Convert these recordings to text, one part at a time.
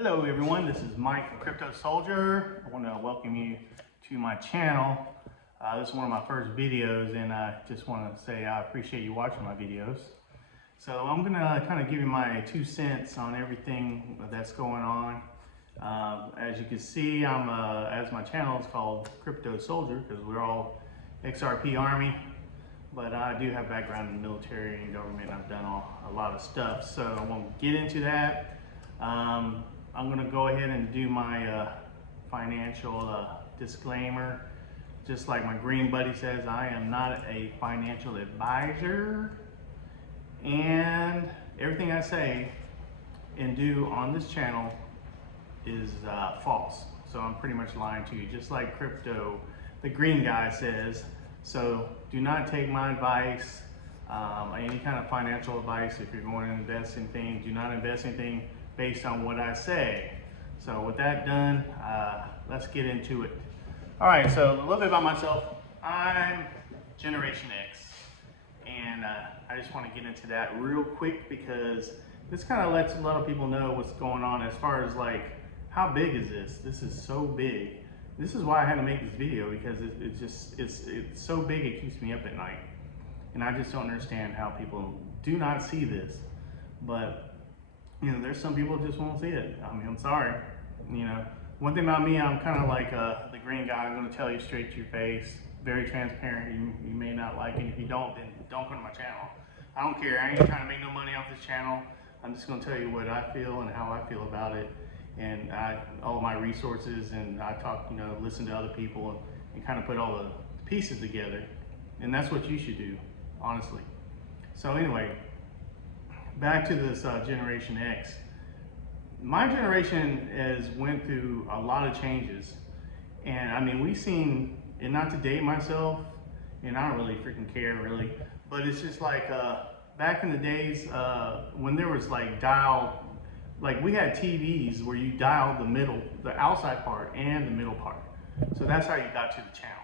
Hello everyone, this is Mike from Crypto Soldier. I want to welcome you to my channel. This is one of my first videos, and I just want to say I appreciate you watching my videos. So I'm going to kind of give you my 2 cents on everything that's going on. As you can see, as my channel is called Crypto Soldier because we're all XRP Army, but I do have background in the military and government. I've done a lot of stuff, so I won't get into that. I'm going to go ahead and do my financial disclaimer. Just like my green buddy says, I am not a financial advisor, and everything I say and do on this channel is false. So I'm pretty much lying to you, just like Crypto, the green guy, says. So do not take my advice, any kind of financial advice. If you're going to invest in things, do not invest in things based on what I say. So with that done, let's get into it. All right, so a little bit about myself. I'm Generation X, and I just want to get into that real quick because this kind of lets a lot of people know what's going on as far as like, how big is this? This is so big. This is why I had to make this video, because it's so big it keeps me up at night. And I just don't understand how people do not see this. But you know, there's some people who just won't see it. I mean, I'm sorry. You know, one thing about me, I'm kind of like the green guy. I'm going to tell you straight to your face, very transparent. You may not like it. If you don't, then don't come to my channel. I don't care. I ain't trying to make no money off this channel. I'm just going to tell you what I feel and how I feel about it, and all my resources. And I talk, you know, listen to other people and kind of put all the pieces together. And that's what you should do, honestly. So anyway, back to this Generation X. My generation has went through a lot of changes, and I mean, we've seen, and not to date myself, and I don't really freaking care really, but it's just like back in the days when there was like dial, like we had TVs where you dialed the outside part and the middle part. So that's how you got to the channel.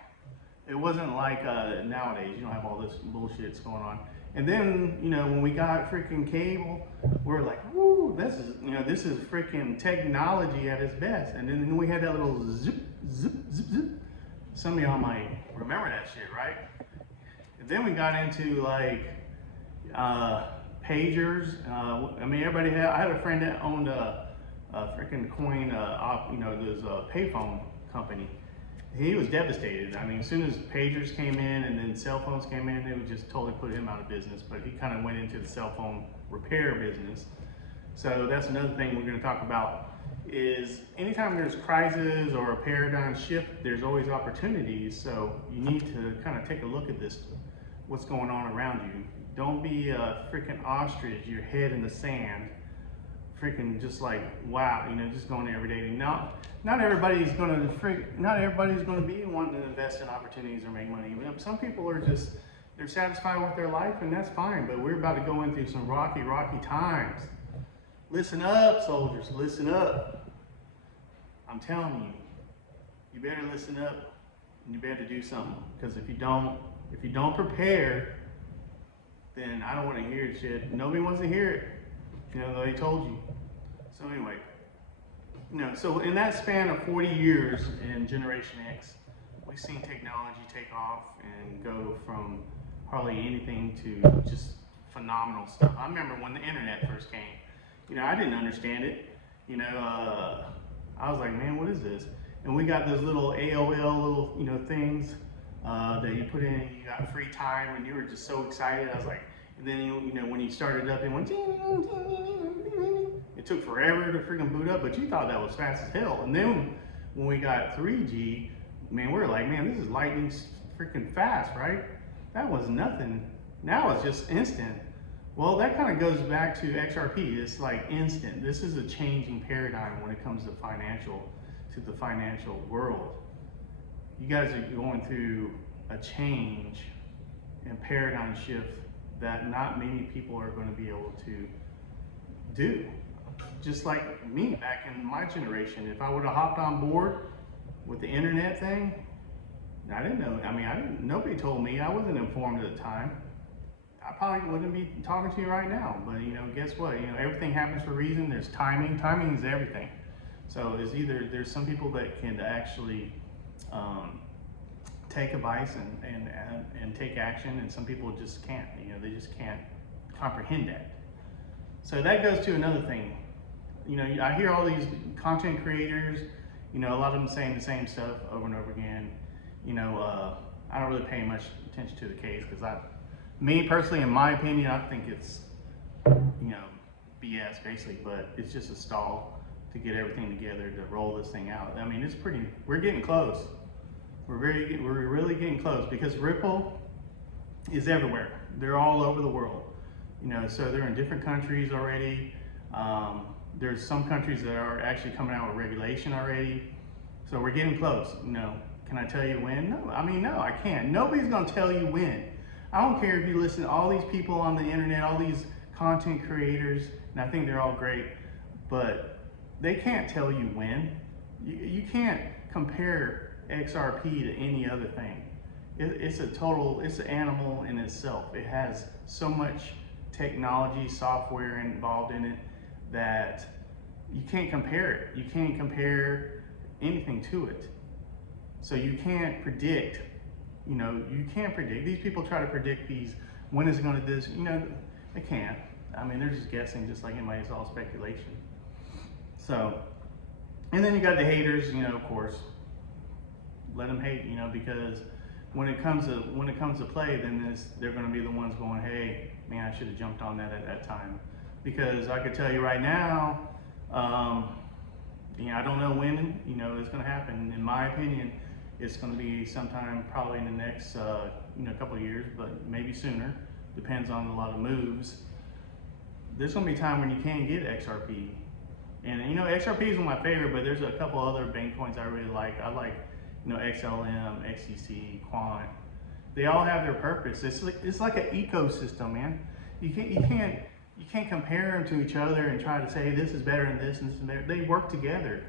It wasn't like nowadays, you don't have all this bullshit's going on. And then, you know, when we got freaking cable, we're like, woo, this is freaking technology at its best. And then we had that little zip, zip, zip, zip. Some of y'all might remember that shit, right? And then we got into like pagers. I mean, I had a friend that owned a freaking coin, this payphone company. He was devastated. I mean, as soon as pagers came in and then cell phones came in, it would just totally put him out of business. But he kind of went into the cell phone repair business. So that's another thing we're going to talk about, is anytime there's crisis or a paradigm shift, there's always opportunities. So you need to kind of take a look at this, what's going on around you. Don't be a freaking ostrich, your head in the sand, freaking just like, wow, you know, just going every day. Not everybody's going to be wanting to invest in opportunities or make money. Some people are just, they're satisfied with their life, and that's fine. But we're about to go into some rocky times. Listen up, soldiers, listen up. I'm telling you, you better listen up, and you better do something. Because if you don't prepare, then I don't want to hear shit. Nobody wants to hear it. You know, they told you. So anyway, you know, so in that span of 40 years in Generation X, we've seen technology take off and go from hardly anything to just phenomenal stuff. I remember when the internet first came, you know, I didn't understand it. You know, I was like, man, what is this? And we got those little AOL little, things that you put in, you got free time, and you were just so excited. I was like, and then, you know, when you started up, it went, it took forever to freaking boot up, but you thought that was fast as hell. And then when we got 3G, man, we were like, man, this is lightning freaking fast, right? That was nothing. Now it's just instant. Well, that kind of goes back to XRP. It's like instant. This is a changing paradigm when it comes to the financial world. You guys are going through a change and paradigm shift that not many people are going to be able to do. Just like me back in my generation, if I would have hopped on board with the internet thing, I didn't know. I mean, nobody told me. I wasn't informed at the time. I probably wouldn't be talking to you right now. But you know, guess what? You know, everything happens for a reason. There's timing. Timing is everything. So it's either there's some people that can actually take advice and take action, and some people just can't. You know, they just can't comprehend that. So that goes to another thing. You know, I hear all these content creators, you know, a lot of them saying the same stuff over and over again. You know, I don't really pay much attention to the case because me personally, in my opinion, I think it's, you know, BS basically, but it's just a stall to get everything together to roll this thing out. I mean, it's we're getting close. We're really getting close because Ripple is everywhere. They're all over the world. You know, so they're in different countries already. There's some countries that are actually coming out with regulation already. So we're getting close. You know, can I tell you when? No, I mean, no, I can't. Nobody's gonna tell you when. I don't care if you listen to all these people on the internet, all these content creators, and I think they're all great, but they can't tell you when. You can't compare XRP to any other thing. It's an animal in itself. It has so much technology, software involved in it that you can't compare it. You can't compare anything to it. So you can't predict, you know, you can't predict. These people try to predict when is it going to do this, you know, they can't. I mean, they're just guessing just like anybody, it's all speculation. So, and then you got the haters, you know, of course, let them hate, you know, because when it comes to play, then they're going to be the ones going, hey, man, I should have jumped on that at that time. Because I could tell you right now, you know, I don't know when, you know, it's going to happen. In my opinion, it's going to be sometime probably in the next, you know, couple of years, but maybe sooner. Depends on a lot of moves. There's going to be a time when you can get XRP. And, you know, XRP is one of my favorite, but there's a couple other bank coins I really like. I like, you know, XLM, XCC, Quant. They all have their purpose. It's like an ecosystem, man. You can't compare them to each other and try to say, hey, this is better than this and this is better. They work together.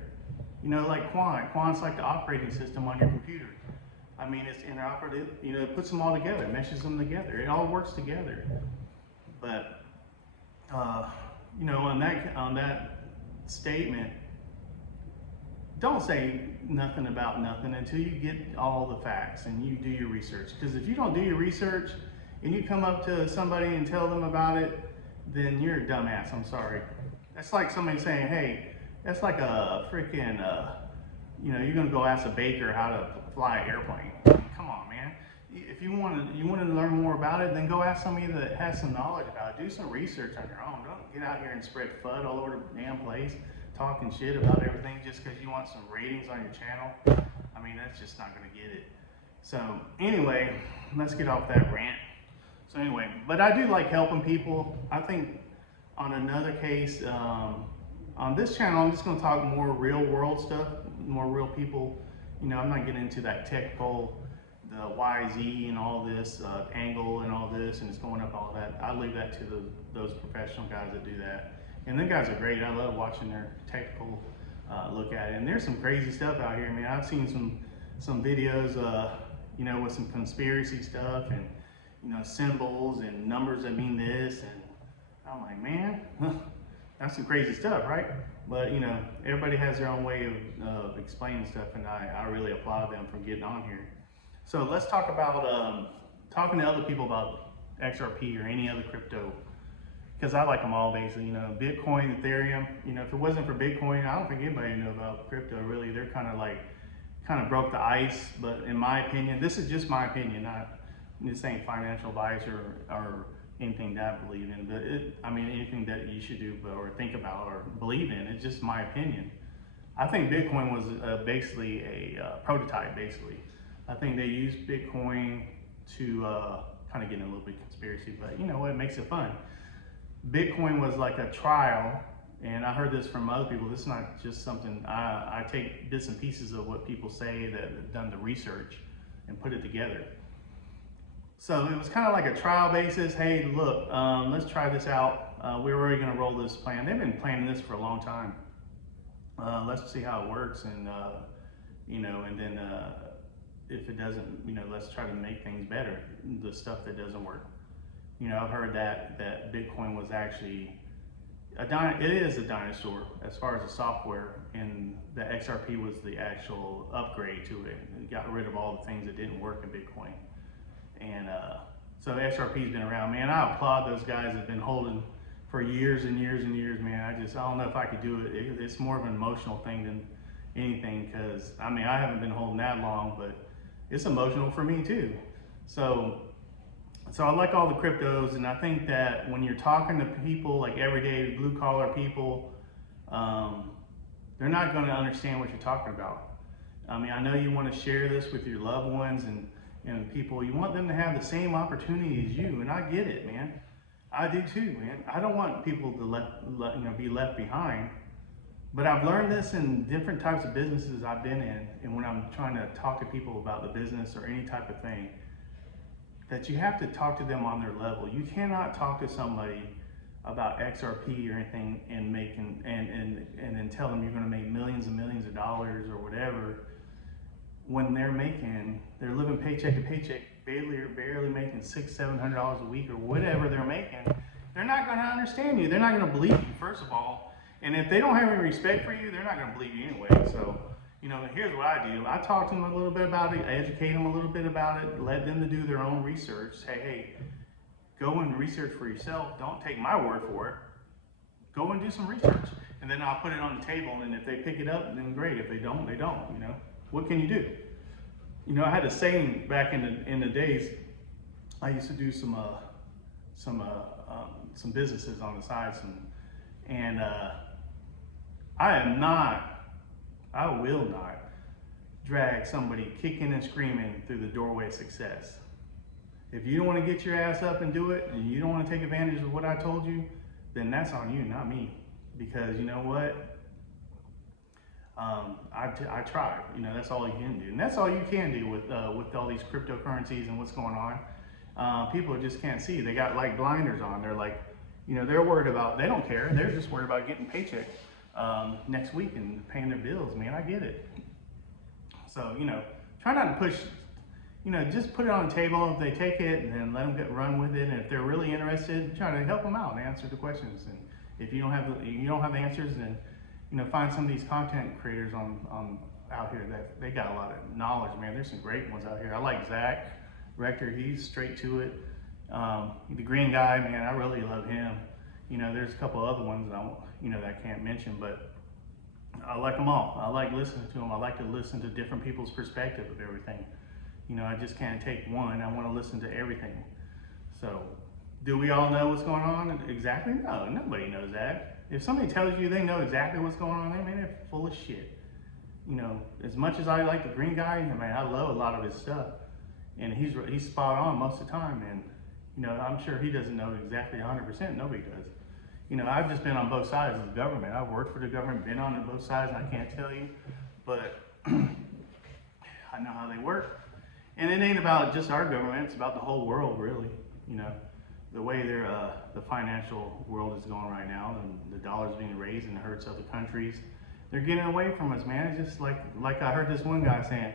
You know, like Quant. Quant's like the operating system on your computer. I mean, it's interoperative. You know, it puts them all together, meshes them together. It all works together. But, you know, on that statement, don't say nothing about nothing until you get all the facts and you do your research. Because if you don't do your research and you come up to somebody and tell them about it, then you're a dumbass. I'm sorry. That's like somebody saying, hey, that's like a freaking, you know, you're gonna go ask a baker how to fly an airplane. Come on, man. If you want to learn more about it, then go ask somebody that has some knowledge about it. Do some research on your own. Don't get out here and spread FUD all over the damn place, talking shit about everything just because you want some ratings on your channel. I mean, that's just not gonna get it. So anyway, let's get off that rant. So anyway, but I do like helping people. I think on another case, on this channel, I'm just going to talk more real world stuff, more real people. You know, I'm not getting into that technical, the YZ and all this, angle and all this, and it's going up all that. I leave that to those professional guys that do that. And them guys are great. I love watching their technical look at it. And there's some crazy stuff out here, man. I've seen some videos, you know, with some conspiracy stuff and, you know, symbols and numbers that mean this, and I'm like, man, that's some crazy stuff, right? But, you know, everybody has their own way of explaining stuff, and I really applaud them for getting on here. So let's talk about talking to other people about XRP or any other crypto, because I like them all basically. You know, Bitcoin, Ethereum. You know, if it wasn't for Bitcoin, I don't think anybody knew about crypto. Really, they're kind of broke the ice. But in my opinion, this is just my opinion, not this ain't financial advice or anything that I believe in, but I mean, anything that you should do or think about or believe in. It's just my opinion. I think Bitcoin was basically a prototype, basically. I think they used Bitcoin to kind of get in a little bit conspiracy, but you know what, it makes it fun. Bitcoin was like a trial, and I heard this from other people. This is not just something, I take bits and pieces of what people say that have done the research and put it together. So it was kind of like a trial basis. Hey, look, let's try this out. We're already going to roll this plan. They've been planning this for a long time. Let's see how it works, and you know, and then if it doesn't, you know, let's try to make things better. The stuff that doesn't work. You know, I've heard that Bitcoin was actually it is a dinosaur as far as the software, and the XRP was the actual upgrade to it. It got rid of all the things that didn't work in Bitcoin. And so the XRP's been around, man. I applaud those guys that have been holding for years and years and years, man. I don't know if I could do it. It's more of an emotional thing than anything, because I mean, I haven't been holding that long, but it's emotional for me too. So I like all the cryptos, and I think that when you're talking to people like everyday blue collar people, they're not going to understand what you're talking about. I mean, I know you want to share this with your loved ones and people. You want them to have the same opportunity as you, and I get it, man. I do too, man. I don't want people to be left behind. But I've learned this in different types of businesses I've been in, and when I'm trying to talk to people about the business or any type of thing, that you have to talk to them on their level. You cannot talk to somebody about XRP or anything and then tell them you're going to make millions and millions of dollars or whatever, when they're living paycheck to paycheck, barely making $600-700 a week or whatever they're making. They're not going to understand you. They're not going to believe you, first of all. And if they don't have any respect for you, they're not going to believe you anyway. So, here's what I do. I talk to them a little bit about it, educate them a little bit about it, let them to do their own research. Say, hey, go and research for yourself. Don't take my word for it. Go and do some research. And then I'll put it on the table, and if they pick it up, then great. If they don't, they don't, What can you do? I had a saying back in the days. I used to do some businesses on the sides, and I will not drag somebody kicking and screaming through the doorway of success. If you don't want to get your ass up and do it, and you don't want to take advantage of what I told you, then that's on you, not me. Because you know what? I tried. That's all you can do, and that's all you can do with all these cryptocurrencies and what's going on. People just can't see. They got like blinders on. They're like, they're worried about. They don't care. They're just worried about getting paycheck next week and paying their bills. Man, I get it. So try not to push. Just put it on the table. If they take it, and then let them run with it. And if they're really interested, try to help them out and answer the questions. And if you don't have the answers, then find some of these content creators on out here that they got a lot of knowledge, man. There's some great ones out here. I like Zach Rector. He's straight to it. The green guy, man, I really love him. There's a couple other ones that that I can't mention, but I like them all. I like listening to them. I like to listen to different people's perspective of everything. I just can't take one. I want to listen to everything. So, do we all know what's going on exactly? No, nobody knows that. If somebody tells you they know exactly what's going on, man, they're full of shit. As much as I like the green guy, I love a lot of his stuff, and he's spot on most of the time. And I'm sure he doesn't know exactly 100%. Nobody does. I've just been on both sides of the government. I've worked for the government, been on both sides, and I can't tell you, but I know how they work. And it ain't about just our government, it's about the whole world, really. The way the financial world is going right now, and the dollar's being raised and it hurts other countries. They're getting away from us, man. It's just like I heard this one guy saying,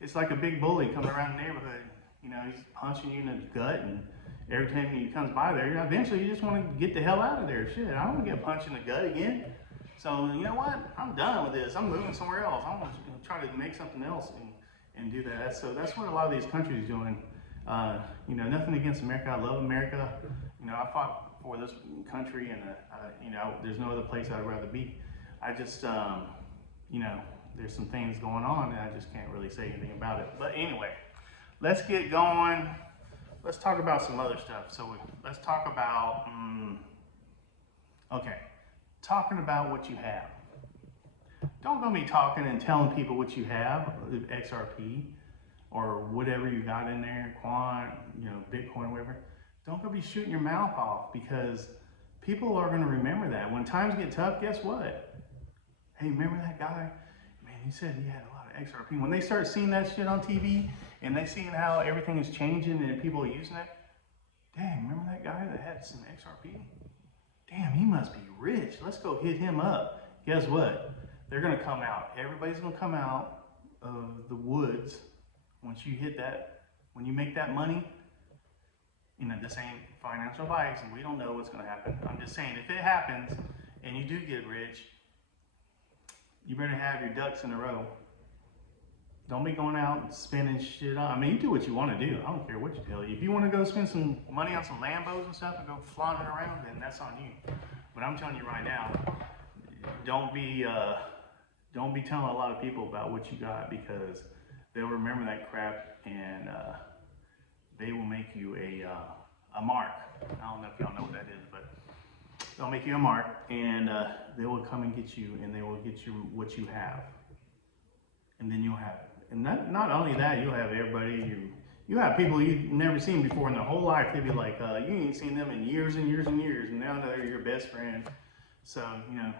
it's like a big bully coming around the neighborhood. He's punching you in the gut, and every time he comes by there, eventually you just want to get the hell out of there. Shit, I don't want to get punched in the gut again. So you know what? I'm done with this. I'm moving somewhere else. I want to try to make something else and do that. So that's what a lot of these countries are doing. Nothing against America. I love America. I fought for this country, and there's no other place I'd rather be. I just, there's some things going on, and I just can't really say anything about it. But anyway, let's get going. Let's talk about some other stuff. So let's talk about, talking about what you have. Don't go be talking and telling people what you have, XRP, or whatever you got in there, Quant, Bitcoin, whatever. Don't go be shooting your mouth off, because people are going to remember that. When times get tough, guess what? Hey, remember that guy? Man, he said he had a lot of XRP. When they start seeing that shit on TV, and they seeing how everything is changing and people are using it, damn, remember that guy that had some XRP? Damn, he must be rich. Let's go hit him up. Guess what? They're going to come out. Everybody's going to come out of the woods once you hit that, when you make that money. This ain't financial advice, and we don't know what's going to happen. I'm just saying, if it happens, and you do get rich, you better have your ducks in a row. Don't be going out and spending shit on. I mean, you do what you want to do. I don't care what you tell you. If you want to go spend some money on some Lambos and stuff and go flaunting around, then that's on you. But I'm telling you right now, don't be telling a lot of people about what you got, because they'll remember that crap, and they will make you a mark. I don't know if y'all know what that is, but they'll make you a mark, and they will come and get you, and they will get you what you have, and then you'll have it. And not only that, you'll have everybody. You have people you've never seen before in their whole life. They'd be like, you ain't seen them in years and years and years, and now they're your best friend. So, you know,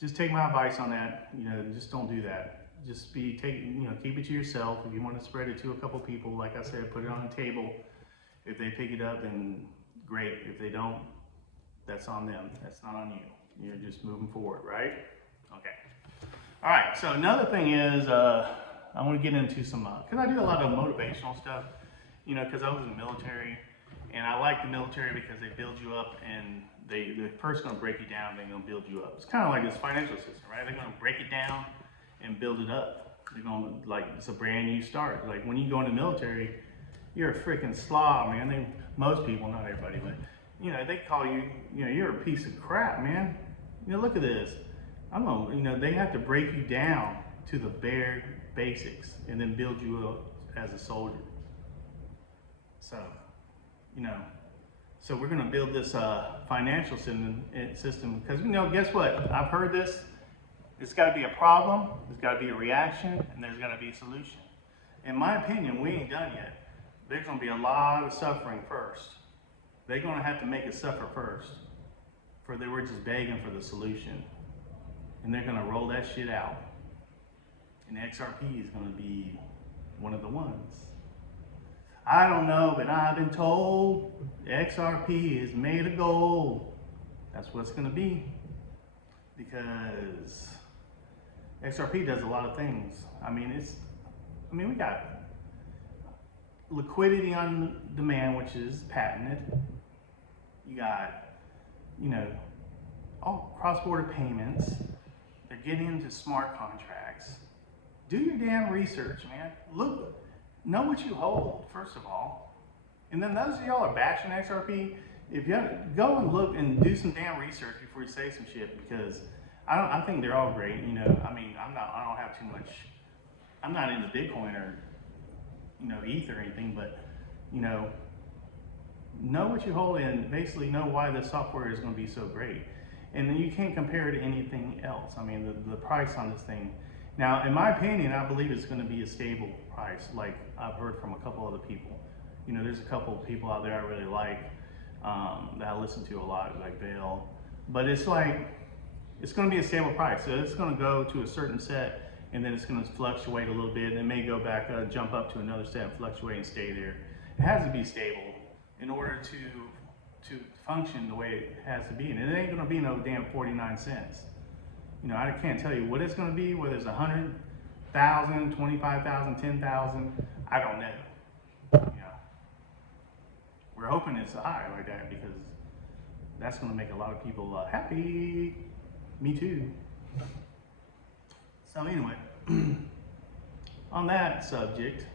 just take my advice on that. You know, just don't do that. Just keep it to yourself. If you want to spread it to a couple people, like I said, put it on a table. If they pick it up, then great. If they don't, that's on them. That's not on you. You're just moving forward, right? Okay. All right. So another thing is, I want to get into some, because I do a lot of motivational stuff, you know, because I was in the military, and I like the military because they build you up, and they're first going to break you down, they're going to build you up. It's kind of like this financial system, right? They're going to break it down and build it up. They're going to, like, it's a brand new start. Like, when you go in the military, you're a freaking slob, man. Most people, not everybody, but, you know, they call you, you know, you're a piece of crap, man. You know, look at this. You know, they have to break you down to the bare basics and then build you up as a soldier. So, you know, so we're going to build this financial system because, you know, guess what? I've heard this. It's got to be a problem, there's got to be a reaction, and there's got to be a solution. In my opinion, we ain't done yet. There's going to be a lot of suffering first. They're going to have to make us suffer first. We're just begging for the solution. And they're going to roll that shit out. And XRP is going to be one of the ones. I don't know, but I've been told XRP is made of gold. That's what it's going to be. Because XRP does a lot of things. I mean, we got liquidity on demand, which is patented. You got, you know, all cross-border payments. They're getting into smart contracts. Do your damn research, man. Look, know what you hold, first of all. And then those of y'all are bashing XRP, if you go and look and do some damn research before you say some shit, because I think they're all great. You know, I mean, I don't have too much. I'm not into Bitcoin or, you know, ETH or anything, but, you know what you hold and basically know why the software is going to be so great. And then you can't compare it to anything else. I mean, the price on this thing. Now, in my opinion, I believe it's going to be a stable price, like I've heard from a couple other people. You know, there's a couple of people out there I really like that I listen to a lot, like Vail. But it's like, it's going to be a stable price. So it's going to go to a certain set, and then it's going to fluctuate a little bit, and it may go back, jump up to another set, fluctuate, and stay there. It has to be stable in order to function the way it has to be. And it ain't going to be no damn 49 cents. You know, I can't tell you what it's going to be, whether it's 100,000, 25,000, 10,000. I don't know. You know, we're hoping it's high like that because that's going to make a lot of people happy. Me too. So anyway, on that subject,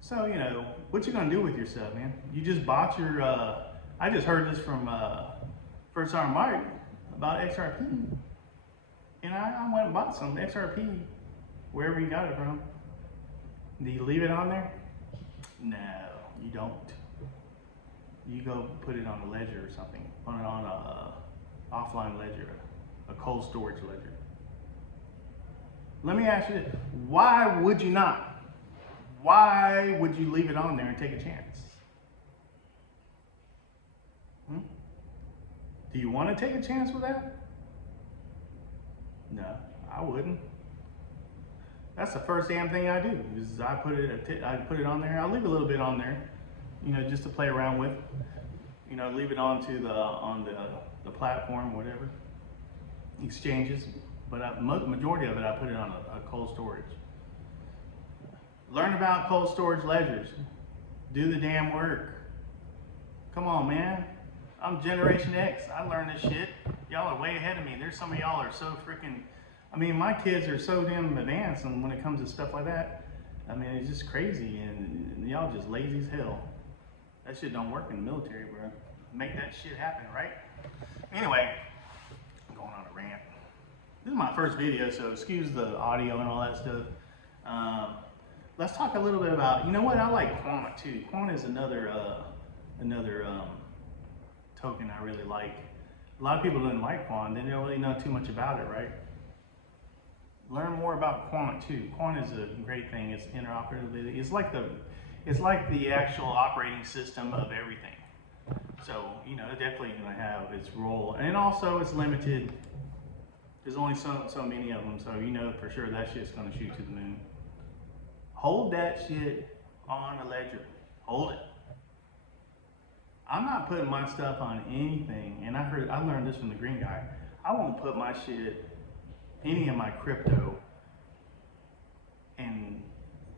so, you know, what you going to do with yourself, man? You just bought your, I just heard this from First Arm Mike about XRP. And I went and bought some XRP, wherever you got it from. Do you leave it on there? No, you don't. You go put it on a ledger or something. Put it on a offline ledger, a cold storage ledger. Let me ask you this. Why would you not? Why would you leave it on there and take a chance? Do you want to take a chance with that? No, I wouldn't. That's the first damn thing I do. Is I put it on there. I'll leave a little bit on there, you know, just to play around with. You know, leave it on the platform, whatever exchanges. But majority of it, I put it on a cold storage. Learn about cold storage ledgers. Do the damn work. Come on, man. I'm Generation X. I learned this shit. Y'all are way ahead of me. There's some of y'all are so freaking, I mean, my kids are so damn advanced, and when it comes to stuff like that, I mean, it's just crazy, and y'all just lazy as hell. That shit don't work in the military, bro. Make that shit happen, right? Anyway, I'm going on a rant. This is my first video, so excuse the audio and all that stuff. Let's talk a little bit about, you know what, I like Quant too. Quant is another token I really like. A lot of people don't like Quant, they don't really know too much about it, right? Learn more about Quant too. Quant is a great thing. It's interoperability. It's like the actual operating system of everything. So, you know, it's definitely gonna have its role. And also it's limited. There's only so many of them, so you know for sure that shit's gonna shoot to the moon. Hold that shit on a ledger. Hold it. I'm not putting my stuff on anything, and I learned this from the green guy. I won't put my shit, any of my crypto, and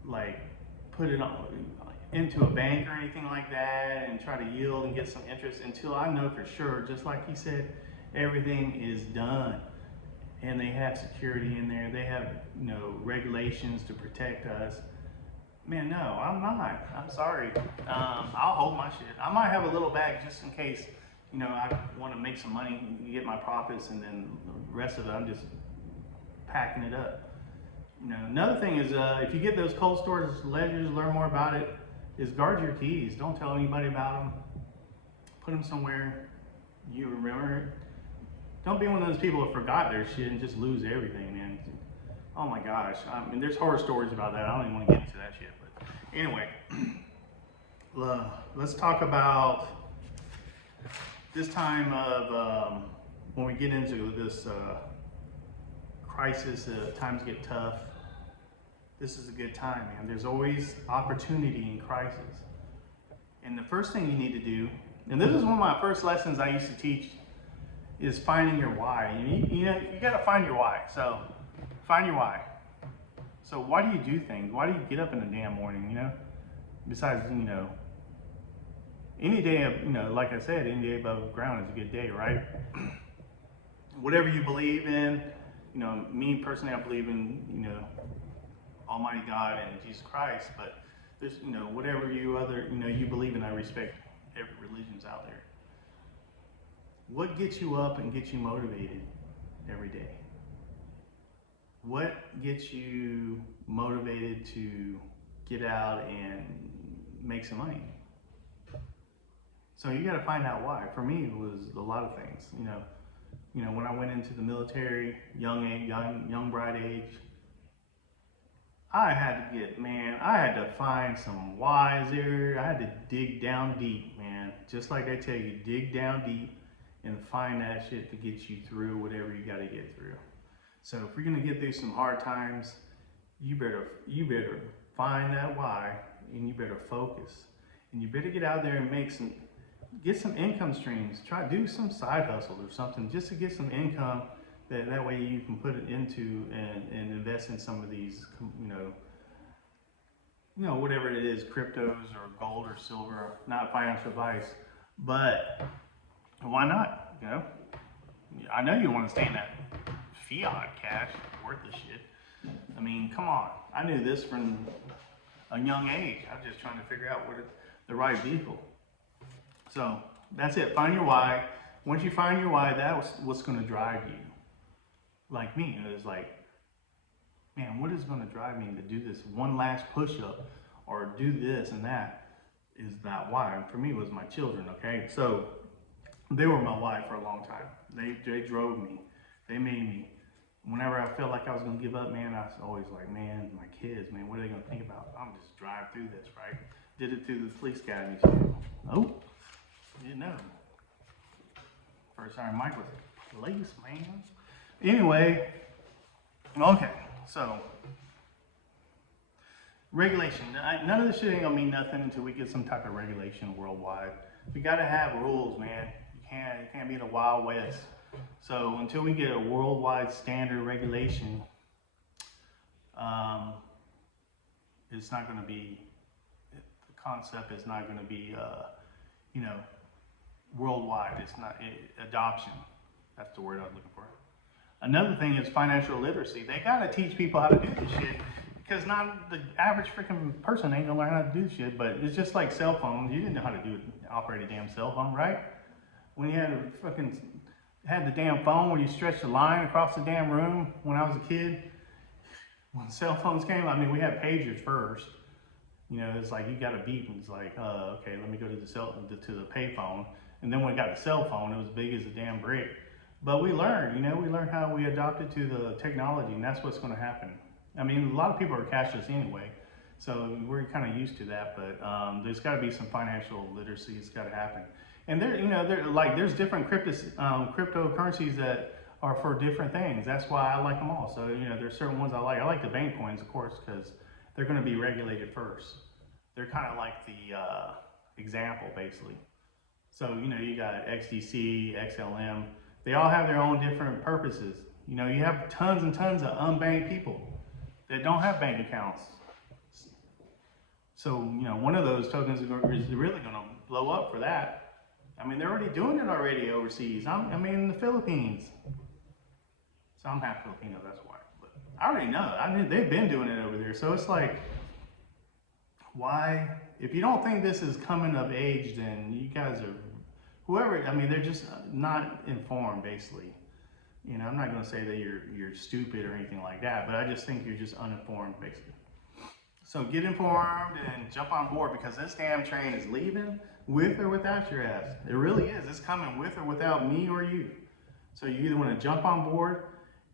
like put it on into a bank or anything like that and try to yield and get some interest until I know for sure, just like he said, everything is done. And they have security in there. They have, you know, regulations to protect us. Man, no, I'm not. I'm sorry. I'll hold my shit. I might have a little bag just in case, you know, I want to make some money, get my profits, and then the rest of it, I'm just packing it up. You know, another thing is, if you get those cold storage ledgers, learn more about it, is guard your keys. Don't tell anybody about them. Put them somewhere you remember it. Don't be one of those people that forgot their shit and just lose everything, man. Oh my gosh. I mean, there's horror stories about that. I don't even want to get into that shit. But anyway, let's talk about this time of when we get into this crisis, times get tough. This is a good time, man. There's always opportunity in crisis. And the first thing you need to do, and this is one of my first lessons I used to teach, is finding your why. You know, you gotta find your why. So, find your why. So why do you do things? Why do you get up in the damn morning, you know? Besides, you know, any day of, you know, like I said, any day above ground is a good day, right? Whatever you believe in, you know, me personally, I believe in, you know, Almighty God and Jesus Christ, but there's, you know, whatever you believe in, I respect every religion's out there. What gets you up and gets you motivated every day? What gets you motivated to get out and make some money? So you got to find out why. For me, it was a lot of things. You know, when I went into the military, young bride age, I had to find some whys there. I had to dig down deep, man. Just like I tell you, dig down deep and find that shit to get you through whatever you got to get through. So if we're gonna get through some hard times, you better find that why, and you better focus, and you better get out there and get some income streams. Try to do some side hustle or something just to get some income. That way you can put it into and invest in some of these, you know, whatever it is, cryptos or gold or silver. Not financial advice, but why not? You know, I know you want to stay in that fiat cash, worthless shit. I mean, come on. I knew this from a young age. I was just trying to figure out the right vehicle. So that's it. Find your why. Once you find your why, that's what's going to drive you. Like me, it was like, man, what is going to drive me to do this one last push-up or do this and that? Is that why? And for me, it was my children. Okay, so they were my why for a long time. They drove me. They made me. Whenever I felt like I was gonna give up, man, I was always like, man, my kids, man, what are they gonna think about? I'm just drive through this, right? Did it through the police academy too. Oh, you know. First time Mike was police, man. Anyway, okay, so regulation. None of this shit ain't gonna mean nothing until we get some type of regulation worldwide. We gotta have rules, man. You can't be in the Wild West. So until we get a worldwide standard regulation, it's not going to be, the concept is not going to be, you know, worldwide. It's not adoption. That's the word I was looking for. Another thing is financial literacy. They gotta teach people how to do this shit, because not the average freaking person ain't gonna learn how to do shit. But it's just like cell phones. You didn't know how to operate a damn cell phone, right? When you had the damn phone where you stretched the line across the damn room. When I was a kid, when cell phones came, I mean, we had pagers first. You know, it's like you got a beep, and it's like, okay, let me go to the payphone. And then when we got the cell phone, it was big as a damn brick. But we learned, we learned how we adopted to the technology, and that's what's going to happen. I mean, a lot of people are cashless anyway, so we're kind of used to that. But there's got to be some financial literacy. It's got to happen. And there's different cryptocurrencies that are for different things. That's why I like them all. So there's certain ones I like. I like the bank coins, of course, because they're going to be regulated first. They're kind of like the example, basically. So you got XDC, XLM. They all have their own different purposes. You have tons and tons of unbanked people that don't have bank accounts. So one of those tokens is really going to blow up for that. I mean, they're already doing it already overseas. I mean, in the Philippines. So I'm half Filipino, that's why. But I already know. I mean, they've been doing it over there. So it's like, why? If you don't think this is coming of age, then you guys are, whoever, I mean, they're just not informed, basically. I'm not going to say that you're stupid or anything like that, but I just think you're just uninformed, basically. So get informed and jump on board, because this damn train is leaving with or without your ass. It really is. It's coming with or without me or you. So you either want to jump on board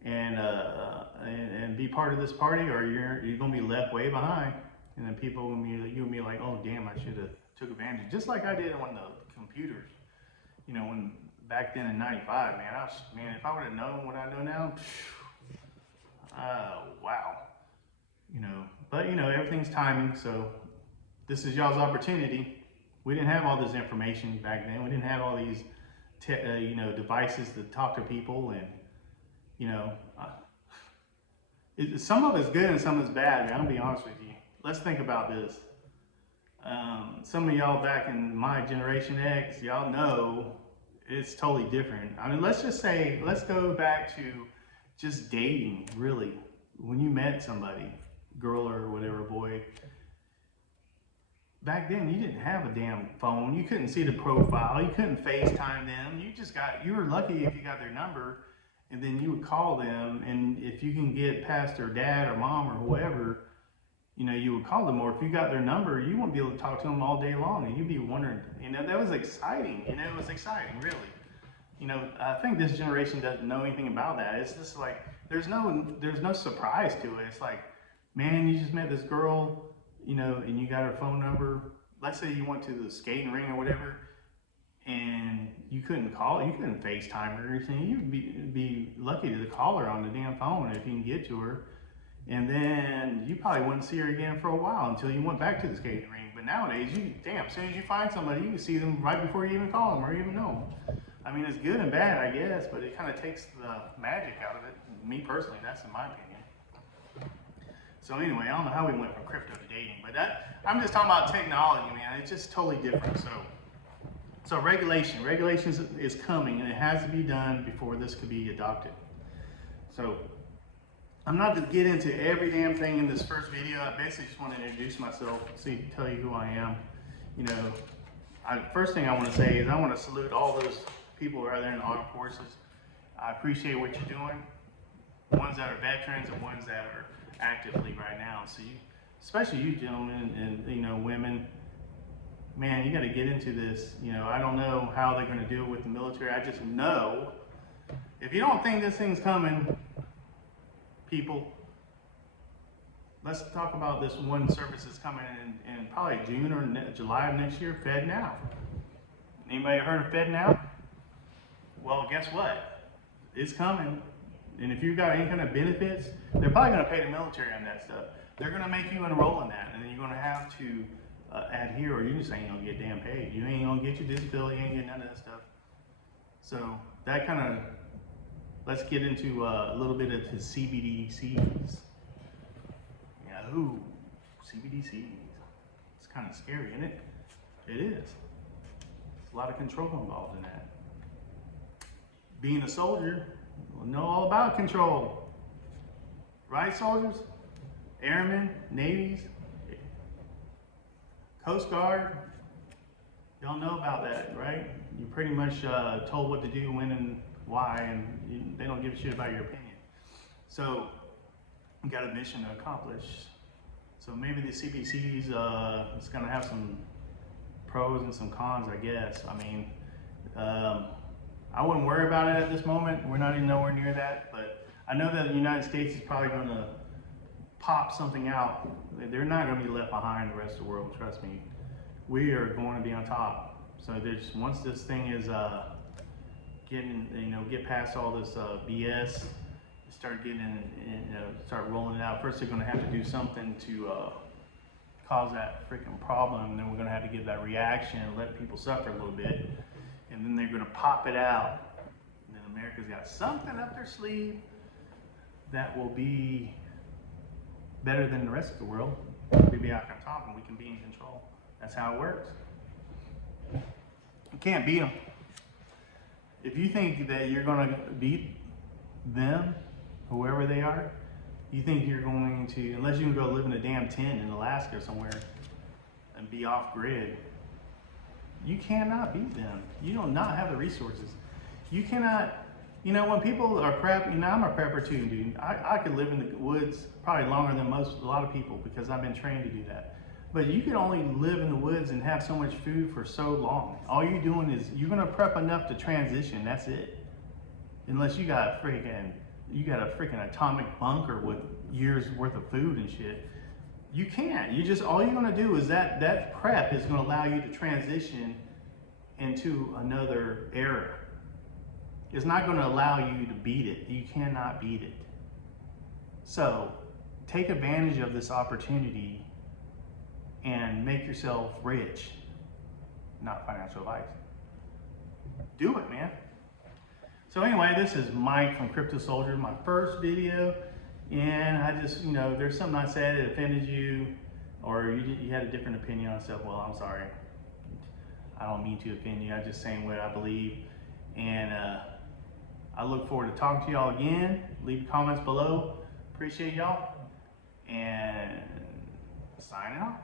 and be part of this party, or you're going to be left way behind. And then people will be like, oh damn, I should have took advantage. Just like I did on the computers. When back then in '95, man, if I would have known what I know now, wow. But everything's timing. So this is y'all's opportunity. We didn't have all this information back then. We didn't have all these, devices to talk to people, and some of it's good and some of it's bad. Man, I'm gonna be honest with you. Let's think about this. Some of y'all back in my generation X, y'all know it's totally different. I mean, let's go back to just dating, really. When you met somebody, girl or whatever, boy, back then you didn't have a damn phone. You couldn't see the profile. You couldn't FaceTime them. You were lucky if you got their number, and then you would call them, and if you can get past their dad or mom or whoever, you would call them, or if you got their number, you wouldn't be able to talk to them all day long, and you'd be wondering, that was exciting. It was exciting, really. I think this generation doesn't know anything about that. It's just like, there's no surprise to it. It's like, man, you just met this girl, and you got her phone number. Let's say you went to the skating ring or whatever, and you couldn't FaceTime her or anything. You'd be lucky to call her on the damn phone if you can get to her. And then you probably wouldn't see her again for a while until you went back to the skating ring. But nowadays, as soon as you find somebody, you can see them right before you even call them or even know them. I mean, it's good and bad, I guess, but it kind of takes the magic out of it. Me personally, that's in my opinion. So anyway, I don't know how we went from crypto to dating, but I'm just talking about technology, man. It's just totally different. So regulation is coming, and it has to be done before this could be adopted. So I'm not to get into every damn thing in this first video. I basically just want to introduce myself, tell you who I am. First thing I want to say is I want to salute all those people who are there in the armed forces. I appreciate what you're doing. Ones that are veterans and ones that are actively right now. So especially you gentlemen and women, man, you got to get into this. I don't know how they're going to deal with the military. I just know, if you don't think this thing's coming, people, let's talk about this one service that's coming in probably June or July of next year, FedNow. Anybody heard of FedNow? Well, guess what? It's coming. And if you've got any kind of benefits, they're probably going to pay the military on that stuff. They're going to make you enroll in that, and then you're going to have to adhere, or you just ain't going to get damn paid. You ain't going to get your disability, you ain't getting none of that stuff. So that kind of, let's get into a little bit of the CBDCs. Yahoo, CBDCs. It's kind of scary, isn't it? It is. a lot of control involved in that. Being a soldier, we'll know all about control. Right, soldiers? Airmen, navies, Coast Guard, y'all know about that, right? You're pretty much told what to do, when, and why, and they don't give a shit about your opinion. So, you got a mission to accomplish. So maybe the CBC's it's gonna have some pros and some cons, I guess. I mean, I wouldn't worry about it at this moment. We're not even nowhere near that, but I know that the United States is probably gonna pop something out. They're not gonna be left behind the rest of the world, trust me. We are going to be on top. So there's, once this thing is get past all this BS, start start rolling it out. First, they're gonna have to do something to cause that freaking problem, and then we're gonna have to give that reaction and let people suffer a little bit, and then they're gonna pop it out. And then America's got something up their sleeve that will be better than the rest of the world. We'll be out on top, and we can be in control. That's how it works. You can't beat them. If you think that you're gonna beat them, whoever they are, you think you're going to, unless you can go live in a damn tent in Alaska somewhere and be off grid, you cannot beat them. You do not have the resources. You cannot, when people are prep, I'm a prepper too, dude. I could live in the woods probably longer than a lot of people, because I've been trained to do that. But you can only live in the woods and have so much food for so long. All you're doing is, you're gonna prep enough to transition, that's it. Unless you got a freaking atomic bunker with years worth of food and shit. You can't. All you're gonna do is that prep is gonna allow you to transition into another era. It's not gonna allow you to beat it. You cannot beat it. So take advantage of this opportunity and make yourself rich. Not financial advice. Do it, man. So anyway, this is Mike from Crypto Soldier, my first video, and I just, there's something I said that offended you, or you had a different opinion on stuff. Well, I'm sorry. I don't mean to offend you. I'm just saying what I believe, and I look forward to talking to y'all again. Leave comments below. Appreciate y'all, and signing off.